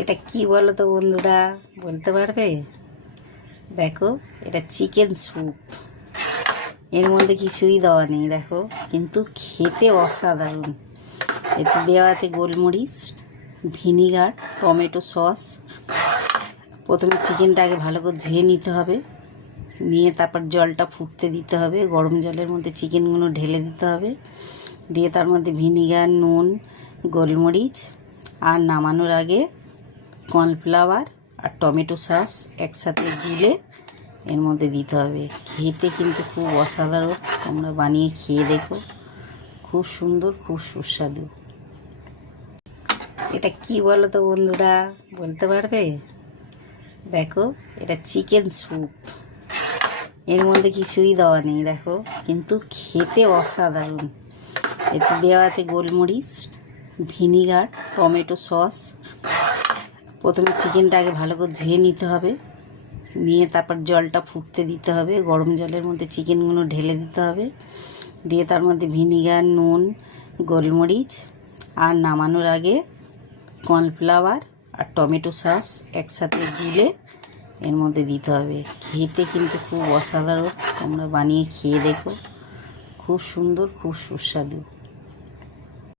এটা কি বলো তো বন্ধুরা, বলতে পারবে? দেখো, এটা চিকেন স্যুপ। এর মধ্যে কিছুই দেওয়া নেই, দেখো, কিন্তু খেতে অসাধারণ। এতে দেওয়া আছে গোলমরিচ, ভিনিগার, টমেটো সস। প্রথমে চিকেনটা আগে ভালো করে ধুয়ে নিতে হবে, নিয়ে তারপর জলটা ফুটতে দিতে হবে। গরম জলের মধ্যে চিকেনগুলো ঢেলে দিতে হবে, দিয়ে তার মধ্যে ভিনিগার, নুন, গোলমরিচ, আর নামানোর আগে কর্নফ্লাওয়ার আর টমেটো সস একসাথে দিলে এর মধ্যে দিতে হবে। খেতে কিন্তু খুব অসাধারণ, তোমরা বানিয়ে খেয়ে দেখো, খুব সুন্দর, খুব সুস্বাদু। এটা কি বলো তো বন্ধুরা, বলতে পারবে? দেখো, এটা চিকেন স্যুপ। এর মধ্যে কিছুই দেওয়া নেই, দেখো, কিন্তু খেতে অসাধারণ। এতে দেওয়া আছে গোলমরিচ, ভিনিগার, টমেটো সস। প্রথমে চিকেনটা আগে ভালো করে ধুয়ে নিতে হবে, নিয়ে তারপর জলটা ফুটতে দিতে হবে। গরম জলের মধ্যে চিকেনগুলো ঢেলে দিতে হবে, দিয়ে তার মধ্যে ভিনিগার, নুন, গোলমরিচ, আর নামানোর আগে কর্নফ্লাওয়ার আর টমেটো সস একসাথে দিলে এর মধ্যে দিতে হবে। খেতে কিন্তু খুব অসাধারণ, তোমরা বানিয়ে খেয়ে দেখো, খুব সুন্দর, খুব সুস্বাদু।